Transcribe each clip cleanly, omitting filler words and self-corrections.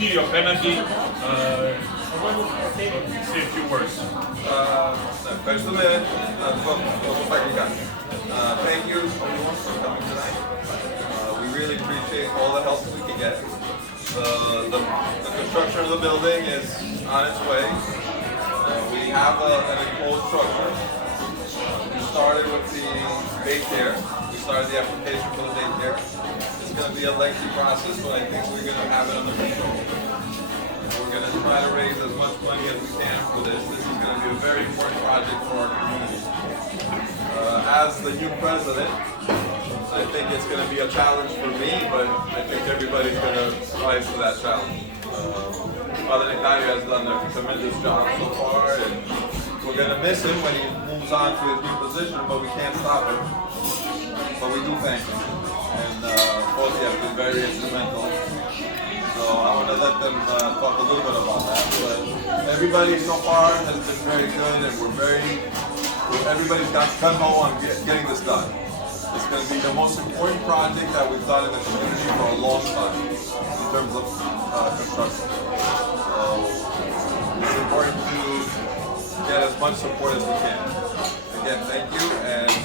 κύριο απέναντι, say a few words. Ευχαριστούμε τα αγγλικά. Thank you everyone for coming tonight. We really appreciate all the help we can get. The construction of the building is on its way. We have an enclosed structure. We started with the daycare. We started the application for the daycare. It's going to be a lengthy process, but I think we're going to have it under control. We're going to try to raise as much money as we can for this. This is going to be a very important project for our community. As the new president, I think it's going to be a challenge for me, but I think everybody's going to rise to that challenge. Father Nictario has done a tremendous job so far, and we're going to miss him when he moves on to his new position, but we can't stop him. But we do thank him. And both have been very instrumental. So I want to let them talk a little bit about that. But everybody so far has been very good, and everybody's got gung-ho on getting this done. It's going to be the most important project that we've done in the community for a long time in terms of construction. So it's important to get as much support as we can. Again, thank you, and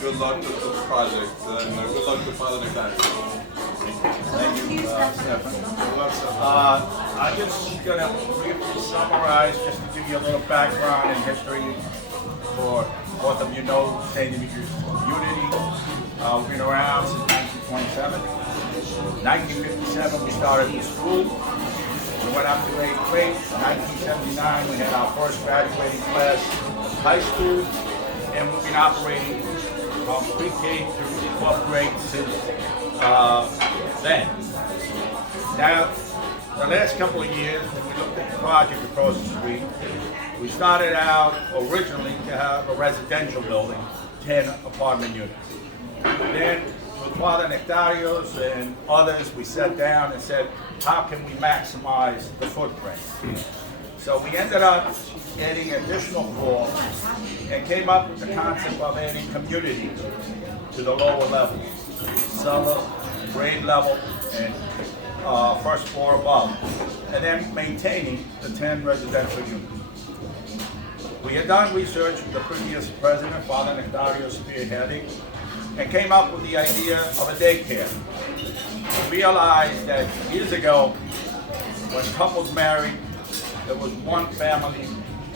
good luck with the project, and good luck to Father Nictario. Thank you, Stefan. I'm just going to briefly summarize, just to give you a little background and history for both of you know St. Dimitri's community. We've been around since 1927. 1957 we started the school. We went up to 8th grade. 1979 we had our first graduating class of high school, and we've been operating from pre-K through 12th grade since then. Now, the last couple of years, when we looked at the project across the street, we started out originally to have a residential building, 10 apartment units. Then, with Father Nectarios and others, we sat down and said, how can we maximize the footprint? So we ended up adding additional floor and came up with the concept of adding community to the lower levels, cellar, grade level, and first floor above, and then maintaining the 10 residential units. We had done research with the previous president, Father Nectario spearheading, and came up with the idea of a daycare. We realized that years ago, when couples married, there was one family,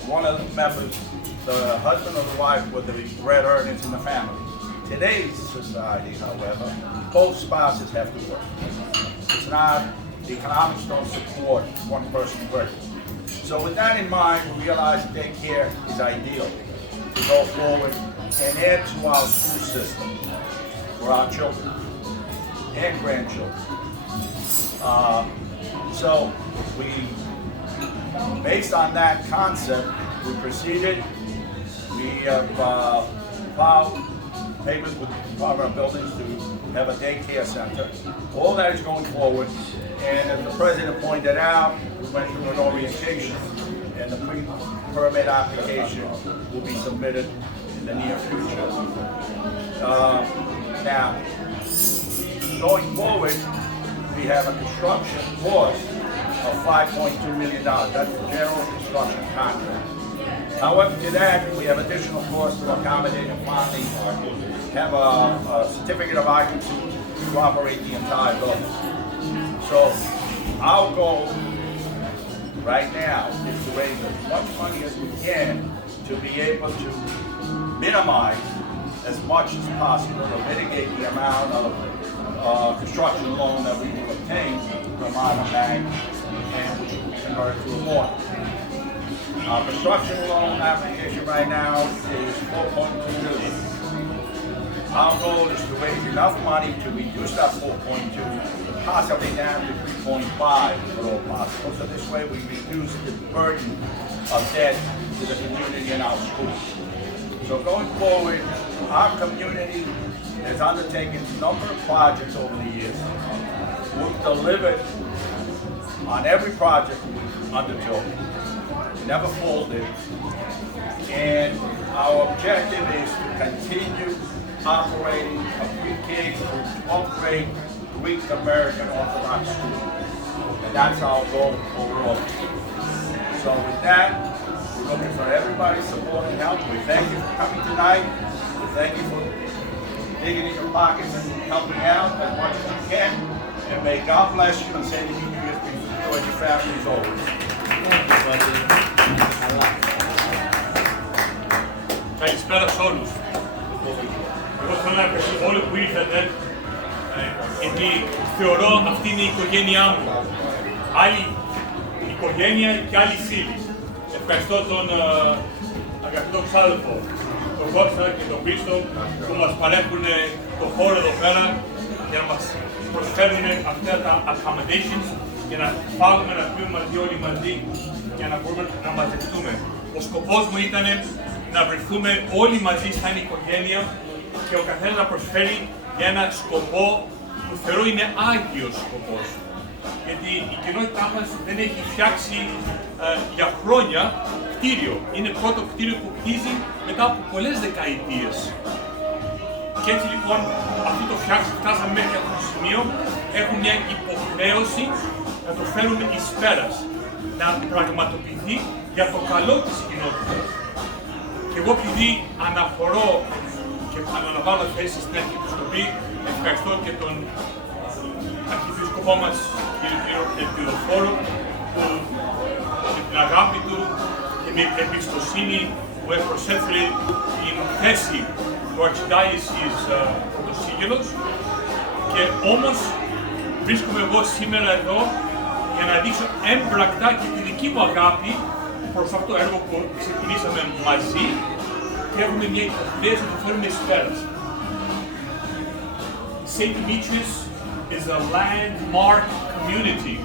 one of the members, the husband or the wife were the bread earners in the family. Today's society, however, both spouses have to work. It's not, the economics don't support one person working. So with that in mind, we realized daycare is ideal to go forward and add to our school system for our children and grandchildren. So we, based on that concept, we proceeded. We have filed papers with the Department of Buildings to have a daycare center. All that is going forward, and as the President pointed out, we went through an orientation, and the pre-permit application will be submitted in the near future. Now, going forward, we have a construction cost of $5.2 million. That's the general construction contract. However, to that, we have additional costs to accommodate and finally have a certificate of occupancy to operate the entire building. So our goal right now is to raise as much money as we can to be able to minimize as much as possible to mitigate the amount of construction loan that we will obtain from our bank, and which will be converted to a mortgage. Our construction loan application right now is $4.2 million. Our goal is to raise enough money to reduce that 4.2 possibly down to 3.5 if at all possible. So this way we reduce the burden of debt to the community and our schools. So going forward, our community has undertaken a number of projects over the years. We've delivered on every project we've undertook. Never folded. And our objective is to continue operating a pre-K through 12th grade Greek American Orthodox school. that's our goal overall. So with that, we're looking for everybody's support and help. We thank you for coming tonight. We thank you for digging in your pockets and helping out as much as you can. And may God bless you and save you and your families always. Καλησπέρα σε όλους. Εγώ θέλω να ευχαριστήσω όλοι που ήρθατε, γιατί θεωρώ αυτή είναι η οικογένειά μου. Άλλη οικογένεια και άλλη φίλη. Ευχαριστώ τον αγαπητό ξάδελφο, τον Κώστα και τον Χρήστο που μας παρέχουν το χώρο εδώ πέρα για να μας προσφέρουν αυτά τα accommodations για να φάγουμε, να πιούμε μαζί όλοι μαζί για να μπορούμε να μαζευτούμε. Ο σκοπός μου ήταν να βρεθούμε όλοι μαζί σαν οικογένεια και ο καθένας να προσφέρει για ένα σκοπό που θεωρώ είναι άγιος σκοπός. Γιατί η κοινότητά μας δεν έχει φτιάξει για χρόνια κτίριο. Είναι πρώτο κτίριο που κτίζει μετά από πολλές δεκαετίες. Και έτσι λοιπόν αυτό το φτάσαμε μέχρι αυτό το σημείο. Έχουμε μια υποχρέωση να το φέρουμε εις πέρας, να πραγματοποιηθεί για το καλό της κοινότητας. Και εγώ επειδή αναφορώ και αναλαμβάνω θέση στην Αρχιεπισκοπή, ευχαριστώ και τον Αρχιεπίσκοπό μας, κύριο Επιδοφόρο, που με την αγάπη του και με την εμπιστοσύνη που προσέφερε την θέση του Archdiocese πρωτοσύγγελος. Και όμως βρίσκομαι εγώ σήμερα εδώ για να δείξω έμπρακτα και τη δική μου αγάπη προς αυτό το έργο που ξεκινήσαμε μαζί και έχουμε μια υποχρέωση να το φέρουμε εις πέρας. St. Demetrius is a landmark community